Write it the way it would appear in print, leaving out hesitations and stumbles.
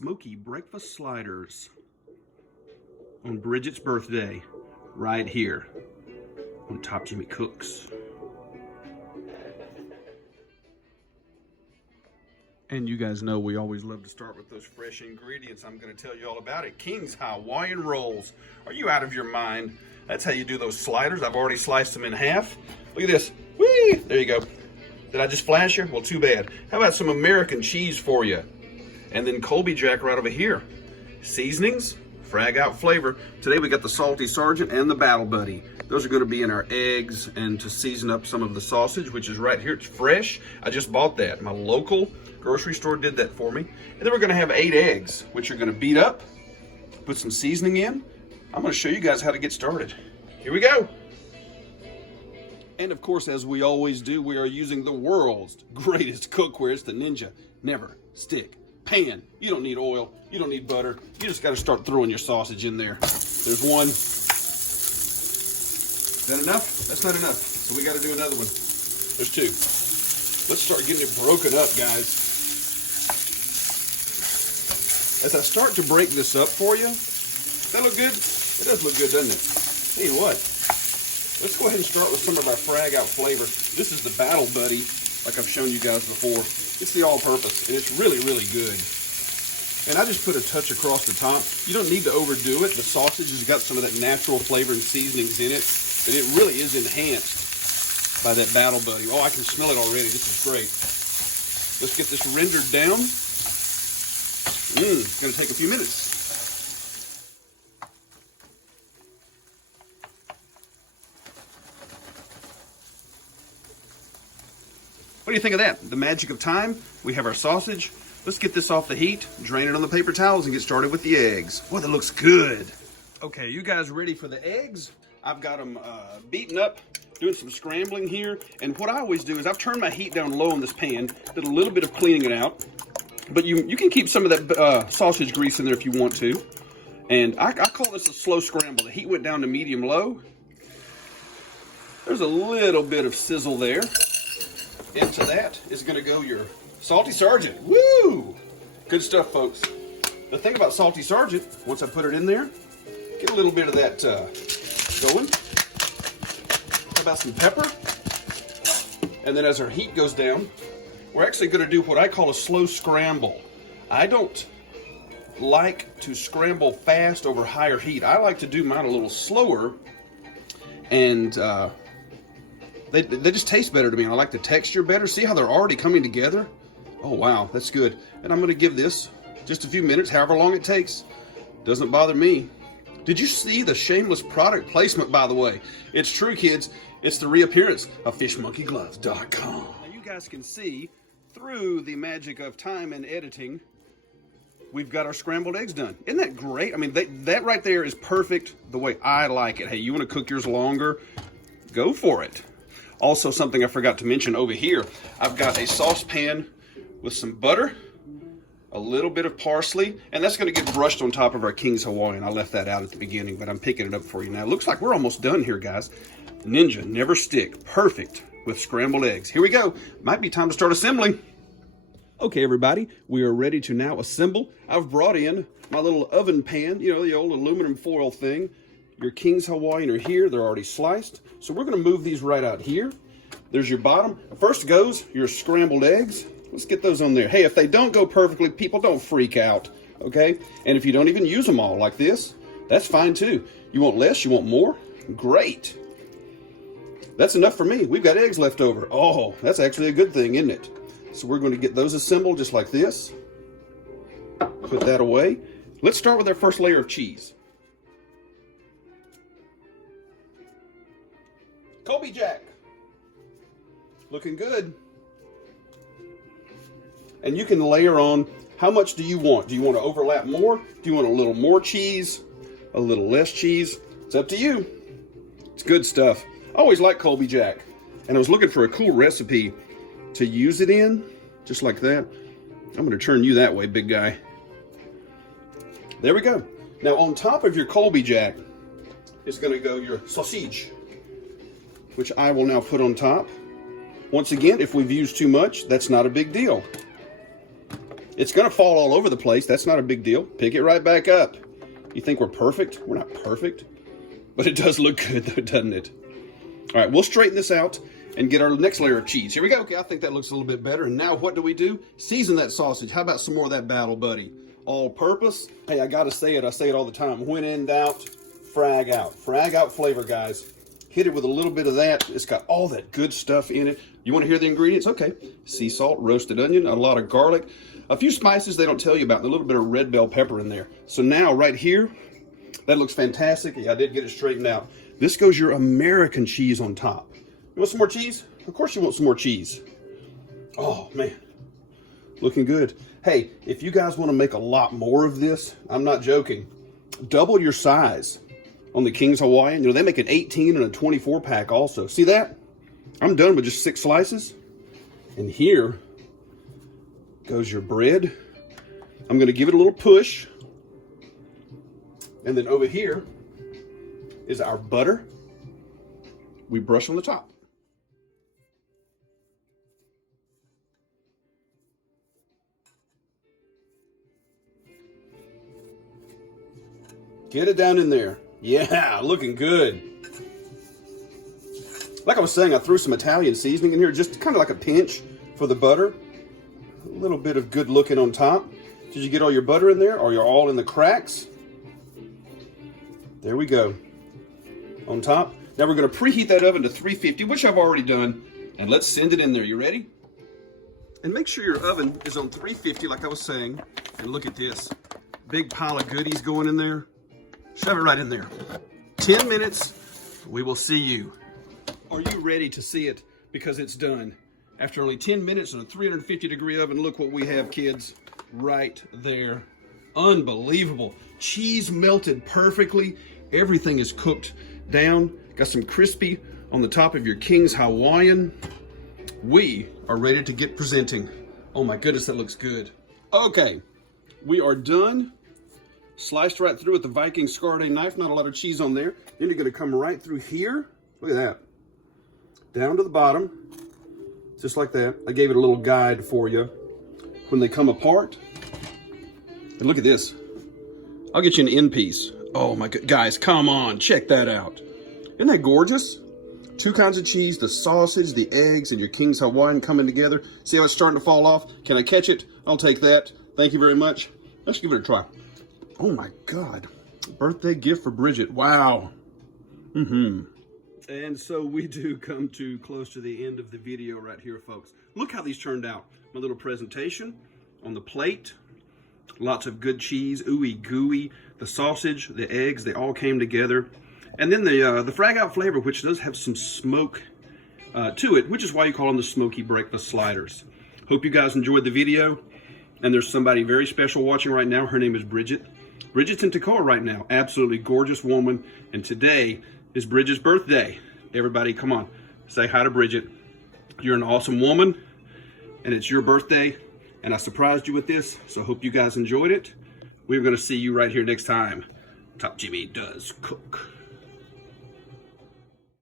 smoky breakfast sliders on Bridget's birthday right here on Top Jimmy Cooks. And you guys know we always love to start with those fresh ingredients. I'm going to tell you all about it. Kings Hawaiian rolls. Are you out of your mind? That's how you do those sliders. I've already sliced them in half. Look at this. Whee! There you go. Did I just flash you? Well, too bad. How about some American cheese for you? And then Colby Jack right over here. Seasonings, Frag out flavor. Today we got the Salty Sergeant and the Battle Buddy. Those are going to be in our eggs and to season up some of the sausage, which is right here. It's fresh. I just bought that. My local grocery store did that for me. And then we're going to have 8 eggs, which are going to beat up, put some seasoning in. I'm going to show you guys how to get started. Here we go. And of course, as we always do, we are using the world's greatest cookware. It's the Ninja Never Stick Pan. You don't need oil. You don't need butter. You just got to start throwing your sausage in there. There's one. Is that enough? That's not enough. So we got to do another one. There's 2. Let's start getting it broken up, guys. As I start to break this up for you, does that look good? It does look good, doesn't it? Tell you what. Let's go ahead and start with some of our Frag out flavor. This is the Battle Buddy, like I've shown you guys before. It's the all-purpose, and it's really, really good. And I just put a touch across the top. You don't need to overdo it. The sausage has got some of that natural flavor and seasonings in it, but it really is enhanced by that Battle Buddy. Oh, I can smell it already. This is great. Let's get this rendered down. It's going to take a few minutes. What do you think of that? The magic of time. We have our sausage. Let's get this off the heat, drain it on the paper towels, and get started with the eggs. Boy, that looks good. Okay, you guys ready for the eggs? I've got them beaten up, doing some scrambling here. And what I always do is I've turned my heat down low on this pan, did a little bit of cleaning it out. But you can keep some of that sausage grease in there if you want to. And I call this a slow scramble. The heat went down to medium-low. There's a little bit of sizzle there. Into that is going to go your Salty Sergeant. Woo! Good stuff, folks. The thing about Salty Sergeant, once I put it in there, get a little bit of that going. How about some pepper? And then as our heat goes down, we're actually going to do what I call a slow scramble. I don't like to scramble fast over higher heat. I like to do mine a little slower, and they just taste better to me. I like the texture better. See how they're already coming together? Oh, wow, that's good. And I'm going to give this just a few minutes, however long it takes. Doesn't bother me. Did you see the shameless product placement, by the way? It's true, kids. It's the reappearance of FishMonkeyGloves.com. Now, you guys can see through the magic of time and editing, we've got our scrambled eggs done. Isn't that great? I mean, that right there is perfect the way I like it. Hey, you want to cook yours longer? Go for it. Also, something I forgot to mention over here, I've got a saucepan with some butter, a little bit of parsley, and that's going to get brushed on top of our Kings Hawaiian. I left that out at the beginning, but I'm picking it up for you now. It looks like we're almost done here, guys. Ninja Never Stick. Perfect with scrambled eggs. Here we go. Might be time to start assembling. Okay, everybody, we are ready to now assemble. I've brought in my little oven pan, you know, the old aluminum foil thing. Your Kings Hawaiian are here. They're already sliced. So we're going to move these right out here. There's your bottom. First goes your scrambled eggs. Let's get those on there. Hey, if they don't go perfectly, people don't freak out, okay? And if you don't even use them all like this, that's fine too. You want less? You want more? Great. That's enough for me. We've got eggs left over. Oh, that's actually a good thing, isn't it? So we're going to get those assembled just like this. Put that away. Let's start with our first layer of cheese. Colby Jack. Looking good. And you can layer on, how much do you want? Do you want to overlap more? Do you want a little more cheese? A little less cheese? It's up to you. It's good stuff. I always like Colby Jack. And I was looking for a cool recipe to use it in, just like that. I'm going to turn you that way, big guy. There we go. Now on top of your Colby Jack is going to go your sausage, which I will now put on top. Once again, if we've used too much, that's not a big deal. It's gonna fall all over the place. That's not a big deal. Pick it right back up. You think we're perfect? We're not perfect, but it does look good though, doesn't it? All right, we'll straighten this out and get our next layer of cheese. Here we go. Okay, I think that looks a little bit better. And now what do? Season that sausage. How about some more of that Battle Buddy? All purpose. Hey, I gotta say it. I say it all the time. When in doubt, frag out. Frag out flavor, guys. Hit it with a little bit of that. It's got all that good stuff in it. You want to hear the ingredients? Okay. Sea salt, roasted onion, a lot of garlic, a few spices they don't tell you about, and a little bit of red bell pepper in there. So now right here, that looks fantastic. Yeah, I did get it straightened out. This goes your American cheese on top. You want some more cheese? Of course you want some more cheese. Oh, man. Looking good. Hey, if you guys want to make a lot more of this, I'm not joking, double your size on the Kings Hawaiian. You know, they make an 18 and a 24 pack also. See that? I'm done with just 6 slices. And here goes your bread. I'm going to give it a little push. And then over here is our butter. We brush on the top. Get it down in there. Yeah, looking good. Like I was saying, I threw some Italian seasoning in here, just kind of like a pinch for the butter. A little bit of good looking on top. Did you get all your butter in there? Or you're all in the cracks? There we go. On top. Now we're going to preheat that oven to 350, which I've already done. And let's send it in there. You ready? And make sure your oven is on 350, like I was saying. And look at this. Big pile of goodies going in there. Shove it right in there. 10 minutes, we will see you. Are you ready to see it? Because it's done. After only 10 minutes in a 350-degree oven, look what we have, kids. Right there. Unbelievable. Cheese melted perfectly. Everything is cooked down. Got some crispy on the top of your Kings Hawaiian. We are ready to get presenting. Oh my goodness, that looks good. Okay, we are done. Sliced right through with the Viking Scarde knife. Not a lot of cheese on there. Then you're going to come right through here. Look at that. Down to the bottom. Just like that. I gave it a little guide for you. When they come apart. And look at this. I'll get you an end piece. Oh my god. Guys, come on. Check that out. Isn't that gorgeous? 2 kinds of cheese. The sausage, the eggs, and your King's Hawaiian coming together. See how it's starting to fall off? Can I catch it? I'll take that. Thank you very much. Let's give it a try. Oh my God, birthday gift for Bridget. Wow. And so we do come to close to the end of the video right here, folks. Look how these turned out. My little presentation on the plate. Lots of good cheese, ooey gooey. The sausage, the eggs, they all came together. And then the Frag Out flavor, which does have some smoke to it, which is why you call them the smoky breakfast sliders. Hope you guys enjoyed the video. And there's somebody very special watching right now. Her name is Bridget. Bridget's in Toccoa right now. Absolutely gorgeous woman. And today is Bridget's birthday. Everybody, come on. Say hi to Bridget. You're an awesome woman. And it's your birthday. And I surprised you with this. So I hope you guys enjoyed it. We're going to see you right here next time. Top Jimmy Does Cook.